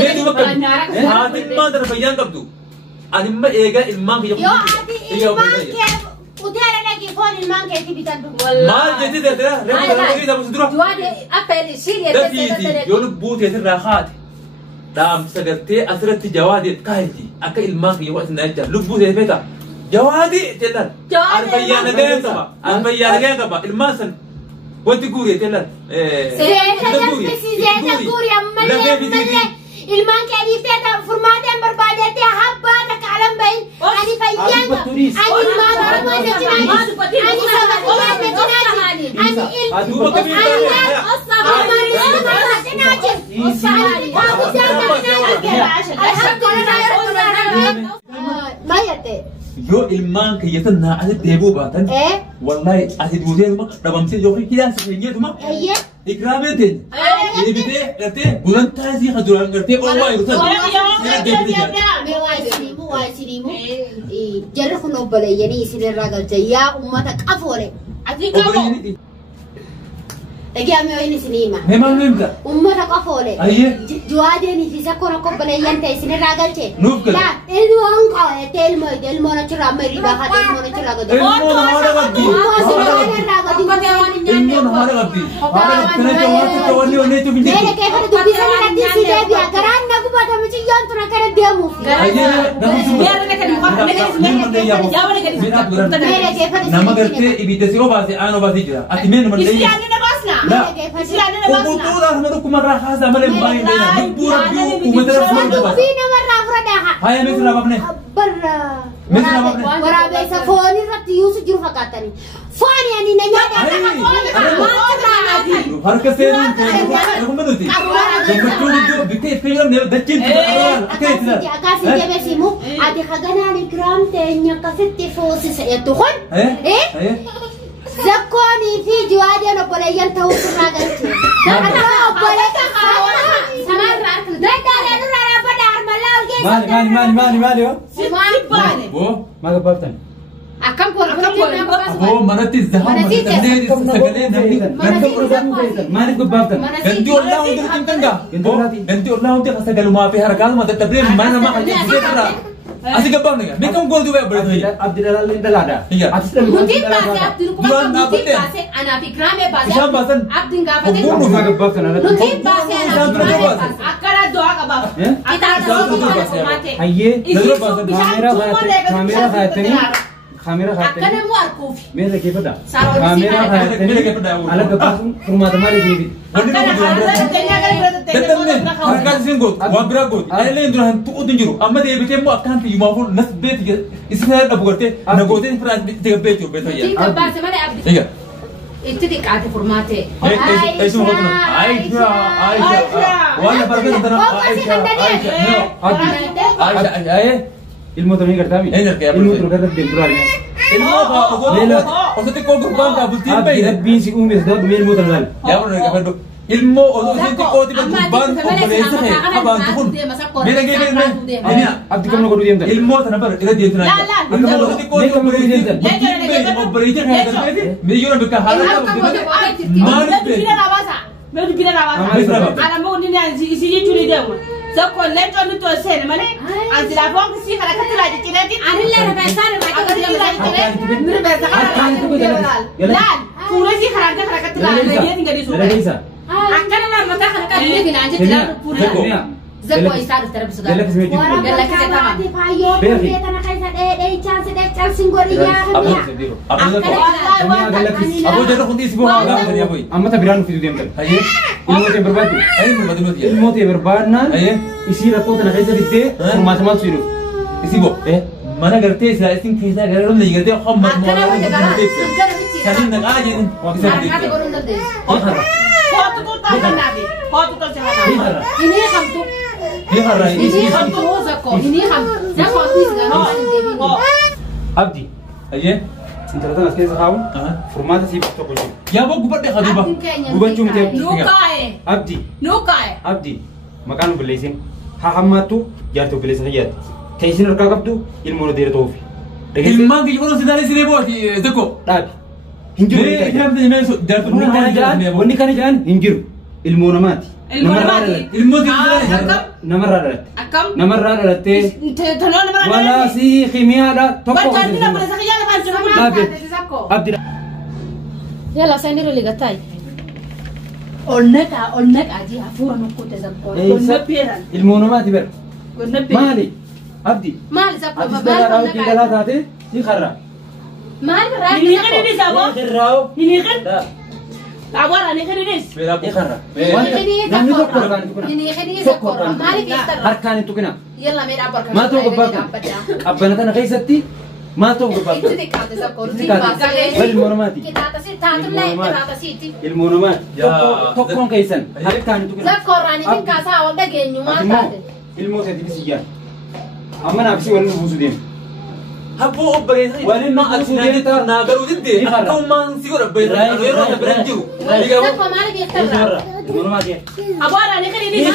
هذه ما در بيان قبضو أنا ما إيجا المانك يو هذه المانك وترى نجي فون المانك يجي بتندو ما جديد ترى رمضان كذا بس تروح جواد أبل شيء ده فيتي يقول بوت يصير راحات دام سكرتي أسرت جوادي كايتي أكا المانك يوقف ناجر لو بوت يفيتا جوادي تلان البيان جاي تبا البيان جاي تبا الماسن وانت قولي تلان زين قولي أمّا المان كذي تدا فرماتين بربادتي حبّاتك على بين أني فيانا أني المان ما تجناني أني سبب تجناني أني ما يتى يو المان كيتنا عاد ديبو باتن والله عاد دوزين ما دبمسي يوخي كده سفينية ما إكرامتين ini bete, ngerti? Bulan tadi kaduran ngerti? Allah itu tadi. Mewasirimu, jadi aku nobel ya ni istri ragal jaya umat kafole. Lagi ame ini sini mah. Memang memang. Umat kafole. Ayah. Jual dia ni sisa kono nobel yang teh istri ragal je. Nubel. Lah, itu orang kau telmo nak cerah meri dah telmo nak cerah gado. Telmo ada lagi. Telmo ada lagi. Ada lagi. Tawani oni tu biji. Mere ke pada tu bisa nanti si dia biar kerana aku pada macam yang tu nak kerana dia mufti. Ayah. biar mereka di muka mereka di jauh mereka di Mere ke pada. Nama kerja ibite siapa bahasa anu bahasa jira. Atimen nama dia. Isiannya na basna. Isiannya na basna. Kumpul tu dah mana tu kumar rahasa malam main dia. Kumpul tu kumar semua tu. Sini marah dah. Hai mesra apa ni? Berra. Mesra apa ni? Berra biasa phone ni rati Yusuf juru fakatan ni. Phone yang ni nanya हर कैसे नहीं मैं तो थी जब बच्चों ने जो बिके फिल्म ने बच्चे kasih dia besimu ada khagana ikram tanya kasih tifosi saya tuhon zakoni fi juadia no boleh yang tahu seragan sih boleh sama dah ada nurara pada armalal guys mali yo mali bo maga baftan akan pun oh mana tis zaham segala nabi mana ko baftan ganti Allah untuk cintanga ganti Allah untuk segala maafi harakat mata tablim mana ma aja asik apa nih mereka gol dua berarti Abdullah Lindal ada iya mungkin bahasa Abdul Kumar mungkin bahasa anak fikrame bahasa Abdul Gafat maga baftan mungkin bahasa akara doa ka baf kita ada aye kamera khaatani akana mu arkufi mera ke pada kamera khaatani ala gabasum rumah tamari dibi harkat singot wabra got ale indra han tu udinjuru amma de bete mu akan ti yumaful nas bet isna abu garte nagote frans bit te betu beto ya tinka bahasa mana abdi iya itu dikate formate Aisyah wala barkan tara Aisyah ilmu tu ni kerja kami. Ilmu tu kerja di luar ni. ilmu apa? Maksudnya kau berbang tak betul apa? Abi si umis dah ilmu tu kan. Ya benar kan tu. Ilmu maksudnya kau tiba berbang kompetensi ni. Apa tu pun. Bila kita ni. Abdi kamu nak dia tak? Ilmu tu apa? Itu dia tu nak. Ilmu maksudnya kau tiba kompetensi. Betul berikan yang terbaik. Milion berkah hal apa? Mana tu? Melu bila rawasa. Ana mo ni na si juli dia mo. So ko let on to sen mane. Anti la bong si kala katla ji tinati. Ani le na pesa na ka ka dia la. Mir pesa ka. Lan. Pura si kala katla na ye ni gadi so. Akana na mata kala ka ni ni anje tila pura. Zako isar terus sudah. Gala kita tamam. Kita nak kaisa chance singgori ya. Abu jadi kundi sebuah agama dia boy. Amma tak biran video dia kan. Aye. Ilmu tu berbat. Ilmu tu berbat nan. Aye. Isi rakot nak kaisa ditte. Macam siru. Isi bo. Mana gerti saya sing kaisa geram lagi gerti aku mana. Kali nak aja ni. Foto tu tak nabi. Foto tu jangan. Ini kamu. Ini kamu zako. Ini kamu. Zako ni Abdi. Aye. Sinteratan askeri sahawun. Formata si betul kau. Ya bo gubat deh kadu bah. Gubat cuma dia. Nukai. Abdi. Abdi. Makan belisin. Hahamatu jatuh belisin saja. Kaisin rakab tu ilmu lo dia tofi. Ilmu yang orang sedari sini buat zako. Tapi. Hinjur. Ini jangan Wani kan jangan hinjur. Ilmu nama mati. ولا سي خيمياء لا يلا سنير اللي قتاي أولنك عادي هفورا نقطة زبون المونومات بير مالي أبدي مالي زبون أبدي ثلاثة هاتي دي خرّا مالي راي لا عبارة عن خريديس دي خرّا نيخني سكر مالي كيستر هركان تكنا يلا مين عبر ما توقف بابا أبنتنا خيستي ما توقف بابا المونومات تكون كيسن هركان تكنا زكوراني من كاسا ولا جنيو ما تاد الموت هذي بسيجان أما نفسي ولا نفوسدين هبو أبغى ولين ما أسودين تا ناقرو جدي كم ما نسيقول أبغى يروح برنجو زكوا مالك يختار المونومات عبارة عن خريديس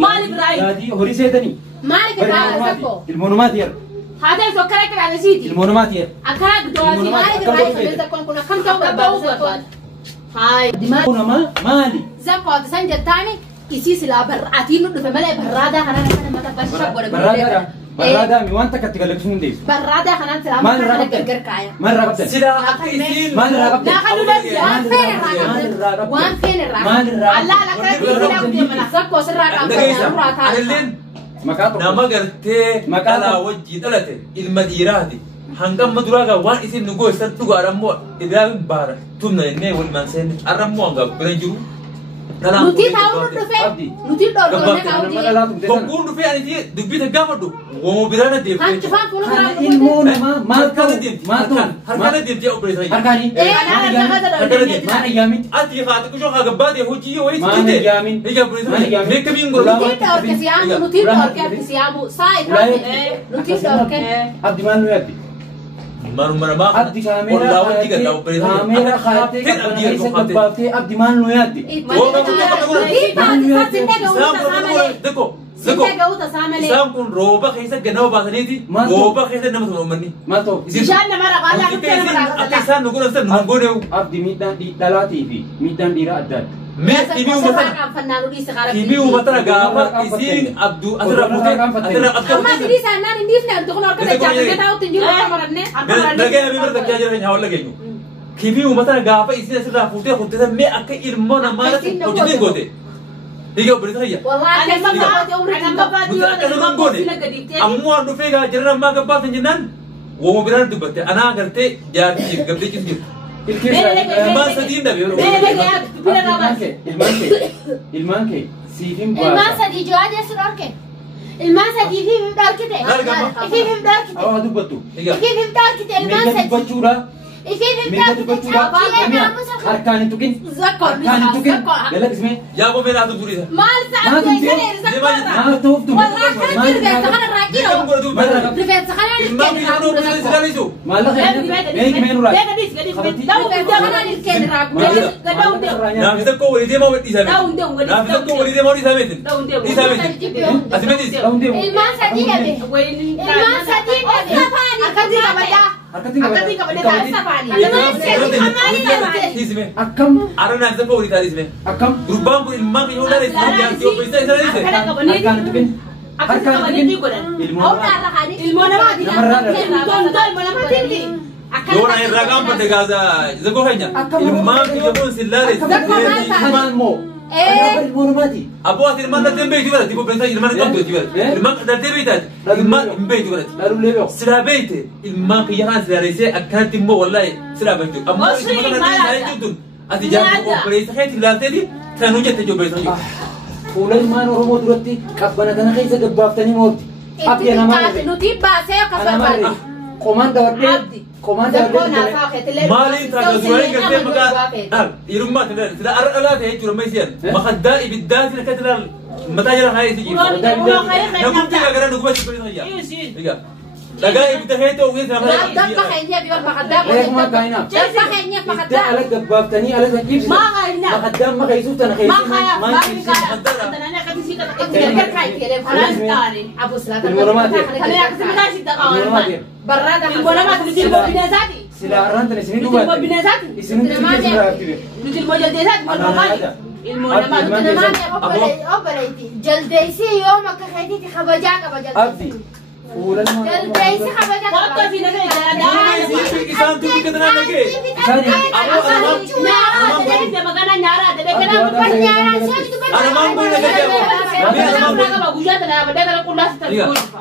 مالك راي هذه هوريسيتني مالك راي زكوا المونومات ير هذا سكرك على سيدي المونومات ير أكاد دوازي مالك راي زكوا كنا كم توقع هاي المونومات مالي زكوا تسنج الثاني إيش لا براتين نو فملا برادا خنا ما تبشر برادا مي وانت كتقلك شنو ديس برادا خنا سلام ما نرقب كايا ما نرقب سيدا أكيد ما نرقب لا خلونا وان فين الرقم ما نرقب لا لا كذا زكوا سرقة أنلين nama gartee dhala wajjii dhalate ilma dhiiraati hangam maduraaga waan isin nu goysatti dhugaa arammoo ibraahim baara tumna jennee walumaan seenne arammoo hanga bira jiru nuti taa'uun dhufee nuti dhorgoonne kaa'uuti gonkuun dhufee aniti dubbita gaafadhu womo biraana deemtee hanjifaan fuula ilmoo namaa maal ta'u maal ta'u harkana deemtee obboleessa harkani maan ayyaamin ati haati kushoo haa gabbaatee hojii wayii maan ayyaamin ija obboleessa beekamiin godhu nuti dhorke siyaamu saa irraa nuti dhorke abdi maal nuyi abdi maruma abdi kaamera khaatee qabana keessa gabbaatee abdi maal nuyi abdi isaan kun rooba keessa ganama baasaniiti rooba keessa nama tuma uummanni maal ta'u akka isaan nu godhan nu godheewu abdi miidhaan dhalaatii fi miidhaan dhiiraa addaadha tibii uummatana gaafa isiin abduu asirraa kibii uummatana gaafa isiin asirraa fuutee hojjetan mee akka ilmoo namaatti hojjetee goote higa obboleessa hayya ammoo an dhufee gaa jirran ammaa gabbaatan jennaan wooma biraan dubbatte anaa gartee jaartiif gabdee cisu jirtu ilmaan sadiin dhabe ilmaan kee siifin ilmaan sadii jawaab jechuun dhorke ilmaan sadii fi dhorkite ifi dhorkite awaa dubbattu ifi dhorkite ilmaan sadii dubbachuudha ifi dubbachuudha harkaan hin tuqin harkaan hin tuqin galaksime yaa boobee laatu duriisa maal sa'a maal ta'uuftu naafisa koo walii deemaa wadhi isaa beektu naafisa koo walii deemaa wadhi isaa beektu isaa beektu asi beektis ilmaan sadii dhabe ilmaan sadii dhabe akkatti qabadaa akkatti qabadaa akkam ara naafisa koo walii taadhisme akkam gurbaan kun ilmaan kiyya hundaa dheessee jaartii obboleessaa isaa dheessee harkaan hin tuqin harkaan hin tuqin ilmoo namaati Yona irraa gaanfadde gaasa zakoo keenya ilmaan kiyya kun sillaale ilmaan moo ilmoo namaati aboo ati ilmaan daltee hin beektu barati obboleessaa ilmaan hin qabdu barati ilmaan daltee beektaati ilmaan hin beektu barati dhalullee beeku silaa beekte ilmaan kiyya kana silaa reessee akkanatti immoo wallaahi silaa beektu ammoo ilmaan kana reessaa jechuun ati jaartii obboleessa keetti ilaalteeti kan hojjette obboleessa jechuudha. fuula ilmaan oromoo duratti qabbana kana keessa gabbaaftanii mooti abdi namaa nuti baasee akkasuma komanda wadde komanda wadde maaliin ta'a gasuuranii gartee maqaa hirummaa kan jedhan sila arra dhalaa ta'e jechuudha meesiyaan makaddaa ibiddaatiin akka tilaan mataa jala haa isi jiru namumti gara dhuguma si fayyaa hayyaa dhagaa ibidda keessa uwwee sana dabba keenya biwal makaddaa eeguma kaina dabba keenya makaddaa ala gabbaaftanii ala zakkiibsi makaddaa maka isuuf tana برادة sila arranta le sinin Nuti duwate. ilmoo bineensaati. Isinin tibbee sirraa aktive. Nuti ilmoo jaldeessaati. Ilmoo maali? Ilmoo namaa. obboleeyti jaldeessii yoo makka keetiitti kabajaa qaba Abdi. jaldeessi. Fuula nama. jaldeessi kabajaa qaba. Kottu fi nagee jaalladhaa. Isaan tuuti kennan nagee. Magana nyaaraa dadee kana Bar nyaaraa sooti dubbata. Aramaan kun nagee jaamu. guyyaa tana badee kana qullaas ta'e golfa.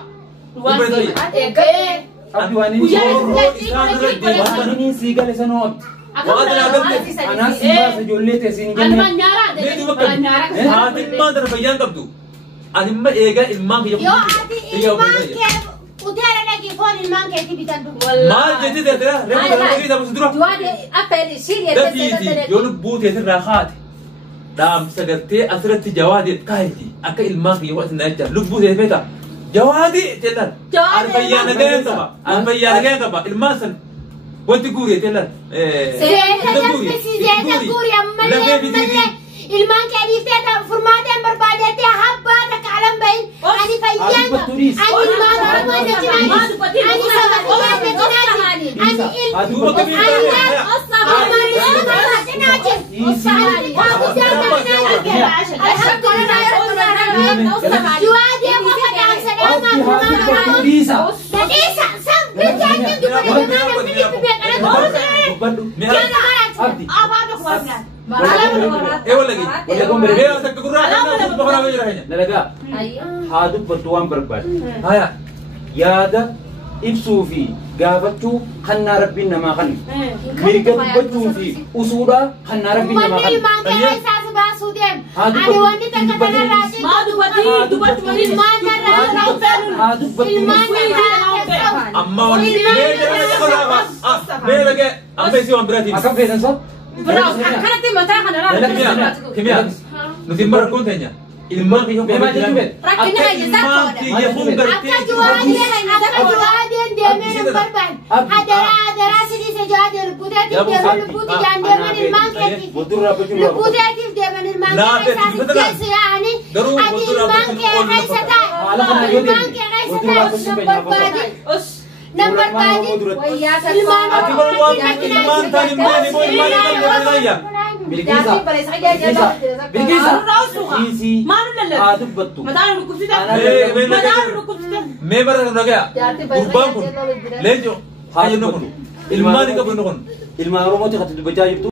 Abdi waan inni Guyyaa soorroo isaan irratti waan inni sii gale sanoo abdi. Waan dalagamte. Anaas si baasa ijoollee ta'e siin Alma jenne. nyaaraa Mee dadee duuba bara qabdu. nyaaraa. Haatimmaan tana fayyaan qabdu. Animma eegaa ilmaan kiyya Yoo ati ilmaan kee uteera dhaqii foon ilmaan keetii bitan dhugu. maal jettee teetira reefu kana dhagee taphasu dura. Dafiiti yoo lubbuu teetirraa haate dhaamsa gartee asirratti jawaadee kaayiti akka ilmaan kiyya waan isin ajjaa lubbuu teetii feeta jawaadii jedhan an fayyaa nagayaan qaba an fayyaa nagayaan qaba ilmaan san wanti guuree jedhan Seeta jalbisiiseeta guuri ammallee ilmaan kee dhiiftee furmaateen barbaadettee habbaa takka alan bahin ani fayyaan qaba. Ani ilmaan oromoo na jiraati. Ani saba kiyyaa na jiraati. Ani Aduuba kamii taa'ee Dalagaa haa dubbattu waan barbaadu. Yaada ibsuu fi gaafachuu kannaa rabbiin namaa kan mirga dubbachuu fi usuudhaa kannaa rabbiin namaa kan. Haa dubbattu. amma waliin mee dhagee amma isii waan biraatiin Akkam feetan soo? Akkanatti mataa kana laala. Kimiyaa nuti hin barakkoon teenya ilmaan kiyya Beemaa jechuun jiran akka ilmaan kiyya kun gartee Number ati bara waan ilmaan ta'an ilmaan immoo ilmaan ilmaan ilmaan Bilkeessa. Bilkeessa. Siisii. Haa dubbattu. Mataan dhukkubsite. Mataan dhukkubsite. mee bara kan dhagaya gurbaan kun leenco haa jennu kun ilmaan qabu kun Ilmaan Oromooti kan dubbachaa jirtu.